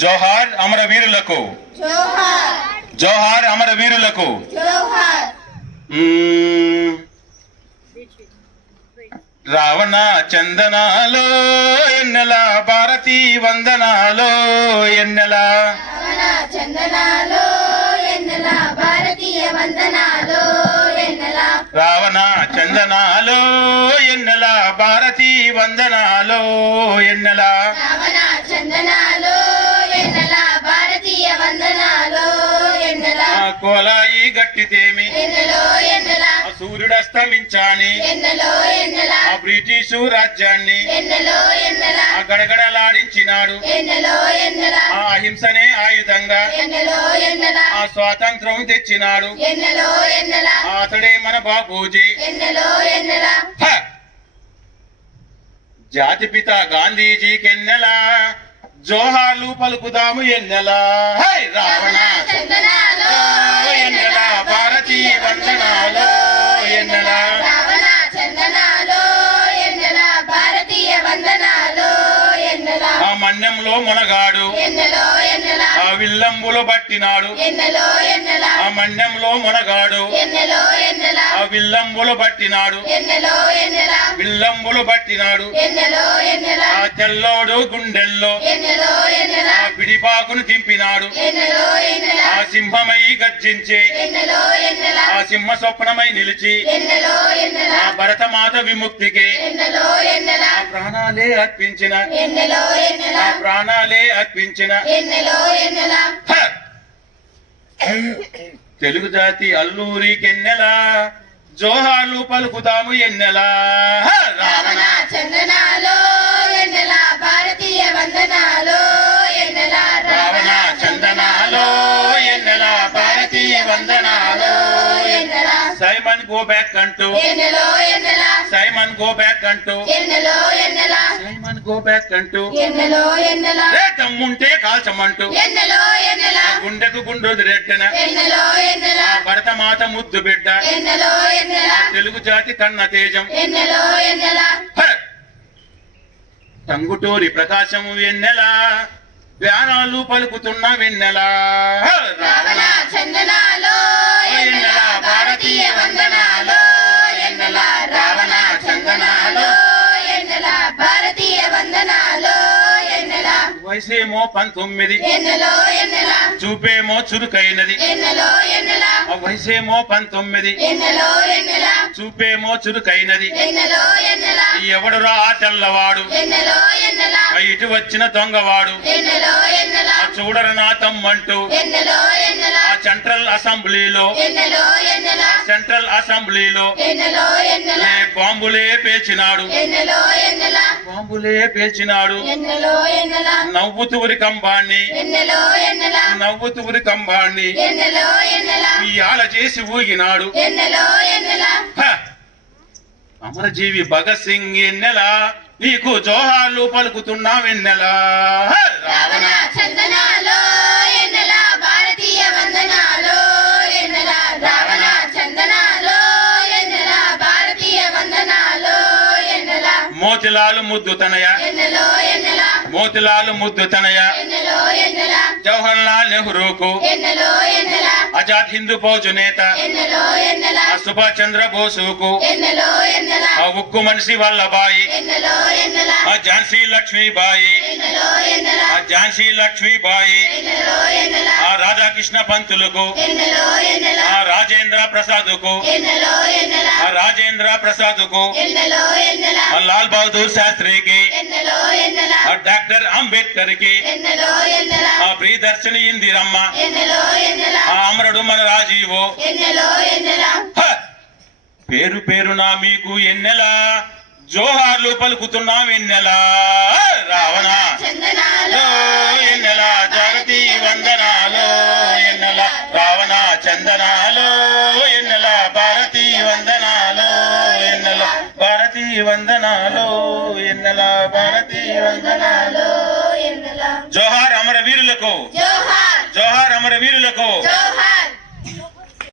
జోహార్ అమరవీరులకు, జోహార్ అమరవీరులకు. రావణ చందనాలో ఎన్నెల భారతీ వందనాలో ఎన్నెల, చందనాలో ఎన్నెల భారతీయ వందనాలో ఎన్నెల, రావణ చందనాలో ఎన్నెల భారతీ వందనాలో ఎన్నెల, రావణ చందనాలో ఎన్నెల భారతీయ వందనాలో ఎన్నెల, కోలాయి గట్టితేమి ఎన్నెలో ఎన్నెల, సూర్యుడస్తమించాని ఎన్నెలో ఎన్నెల, బ్రిటిషు రాజ్యాన్ని ఎన్నెలో ఎన్నెల, గడగడలాడించినాడు. ఎన్నెలో ఎన్నెల, అహింసనే ఆయుధంగా ఎన్నెలో ఎన్నెల, స్వాతంత్రం తెచ్చినాడు. ఎన్నెలో ఎన్నెల, అతడే మన బాపూజీ. ఎన్నెలో ఎన్నెల, జాతిపిత గాంధీజీకెన్నెల జోహార్లు పలుకుదాము ఎన్నెల. రావణ చందనాలో ఎన్నెల భారతీ వందనాలో ఎన్నెల, రావణ చందనాలో ఎన్నెల భారతీయ వందనాలో ఎన్నెల, ఆ మన్యంలో మునగాడు, ఎన్నెలో ఎన్నెల, ఆ విల్లంబులు బట్టినాడు. ఎన్నెలో ఎన్నెల, ఆ మన్యంలో మునగాడు, ఎన్నెలో ఎన్నెల, ఆ విల్లంబులు బట్టినాడు. ఎన్నెలో ఎన్నెల, విల్లంబులు బట్టినాడు. ఎన్నెలో ఎన్నెల, ఆ తెల్లోడు గుండెల్లో ఎన్నెలో ఎన్నెల, ఆ పిడిపాకును దింపినాడు. ఎన్నెలో ఎన్నెల, ఆ సింహమై గర్జించే ఎన్నెలో ఎన్నెల, ఆ సింహ స్వప్నమై నిలిచి ఎన్నెలో ఎన్నెల, ఆ భరతమాత విముక్తికి ఎన్నెలో ఎన్నెల, ఆ ప్రాణాలే అర్పించిన, ఎన్నెలో ఎన్నెల, ఆ ప్రాణాలే అర్పించిన ఎన్నెలో ఎన్నెల, హ! తెలుగు జాతి అల్లూరికెన్నెల జోహార్లు పలుకుదాము ఎన్నెల. రావణ చందనాలో ఎన్నెల భారతీయ వందనాలో ఎన్నెల, రావణ చందనాలో ఎన్నెల భారతీయ వందనాలో ఎన్నెల, సైమన్ గో బ్యాక్ అంటూ, ఎన్నెలో ఎన్నెల, సైమన్ గో బ్యాక్ అంటూ, ఎన్నెలో ఎన్నెల, సైమన్ గో బ్యాక్ అంటూ, ఎన్నెలో ఎన్నెల, రే తమ్ముంటే కాల్చమంటూ, ఎన్నెలో ఎన్నెల, గుండెకు గుండెలు రెట్టెన ఎన్నెలో ఎన్నెల, ఆ భరతమాత ముద్దు బిడ్డ, ఎన్నెలో ఎన్నెల, తెలుగు జాతి కన్న తేజం. ఎన్నెలో ఎన్నెల, హ! టంగుటూరి ప్రకాశం వెన్నెల వ్యానాలు పలుకుతున్న వెన్నెల. రావణ చందనాలో ఎన్నెల భారతీయ వందనాలో ఎన్నెల, రావణ చందనాలో ఎన్నెల భారతీయ వందనాలో ఎన్నెల, వయసేమో 19, ఎన్నెలో ఎన్నెల, చూపేమో చురుకైనది. ఎన్నెలో ఎన్నెల, ఆ వయసేమో 19, ఎన్నెలో ఎన్నెల, చూపేమో చురుకైనది. ఎన్నెలో ఎన్నెల, ఎవడురా ఆ తెల్లవాడు, ఎన్నెలో ఎన్నెల, ఆ ఇటు వచ్చిన దొంగవాడు, ఎన్నెలో ఎన్నెల, ఆ చూడర నా తమ్మంటూ ఎన్నెలో ఎన్నెల, ఆ సెంట్రల్ అసెంబ్లీలో, ఎన్నెలో ఎన్నెల, సెంట్రల్ అసెంబ్లీలో ఎన్నెలో ఎన్నెల, ఏ బాంబులే పేల్చినాడు, ఎన్నెలో ఎన్నెల, బాంబులే పేల్చినాడు. ఎన్నెలో ఎన్నెల, నవ్వుతూరి కంబాన్ని, ఎన్నెలో ఎన్నెల, నవ్వుతూరి కంబాన్ని ఎన్నెలో ఎన్నెల, ఇయాల చేసి ఊగినాడు. ఎన్నెలో ఎన్నెల, హ! అమరజీవి భగత్ సింగ్ ఎన్నెల నీకు జోహార్లు పలుకుతున్నా వెన్నెల. హ! రావణ చందనాలో ఎన్నెల భారతీయ వందనాలో ఎన్నెల, రావణ చందనాలో ఎన్నెల భారతీయ వందనాలో ఎన్నెల, మోతిలాలు ముద్దు తనయ, ఎన్నెలో ఎన్నెల, మోతిలాలు ముద్దు తనయ ఎన్నెలో ఎన్నెల, జవహర్ లాల్ నెహ్రూకు, ఎన్నెలో ఎన్నెల, ఆజాద్ హిందూ ఫౌజు నేత ఎన్నెలో ఎన్నెల, ఆ సుభాష్ చంద్ర బోసుకు, ఎన్నెలో ఎన్నెల, ఆ ఉక్కు మనిషి వల్లభాయి, ఎన్నెలో ఎన్నెల, ఆ ఝాన్సీ లక్ష్మీబాయి, ఎన్నెలో ఎన్నెల, ఆ ఝాన్సీ లక్ష్మీబాయి, ఎన్నెలో ఎన్నెల, ఆ రాధాకృష్ణ పంతులకు, ఎన్నెలో ఎన్నెల, ఆ రాజేంద్ర ప్రసాద్కు, ఎన్నెలో ఎన్నెల, ఆ రాజేంద్ర ప్రసాద్కు, ఎన్నెలో ఎన్నెల, ఆ లాల్ బహదూర్ శాస్త్రికి, ఎన్నెలో ఎన్నెల, ఆ డాక్టర్ అంబేద్కర్ కి, ఎన్నెలో ఎన్నెల, ఆ ప్రియదర్శిని ఇందిరమ్మ, ఎన్నెలో ఎన్నెల, ఆ అమరుడు మన రాజీవో. ఎన్నెలో ఎన్నెల, హ! పేరు పేరున మీకు ఎన్నెల జోహార్లు పలుకుతున్నా వెన్నెల. రావణ చందనాలో ఎన్నెల జాగతి వందనాలు ఎన్నెల, రావణ చందనాలు ఎన్నెల భారతీ వందనాలు ఎన్నెల, భారతీ వందనాలు ఎన్నెల, భారతీ వందనాలు. ఎన్నెల, జోహార్ అమర వీరులకు, జోహార్, జోహార్ అమర వీరులకు. జోహార్.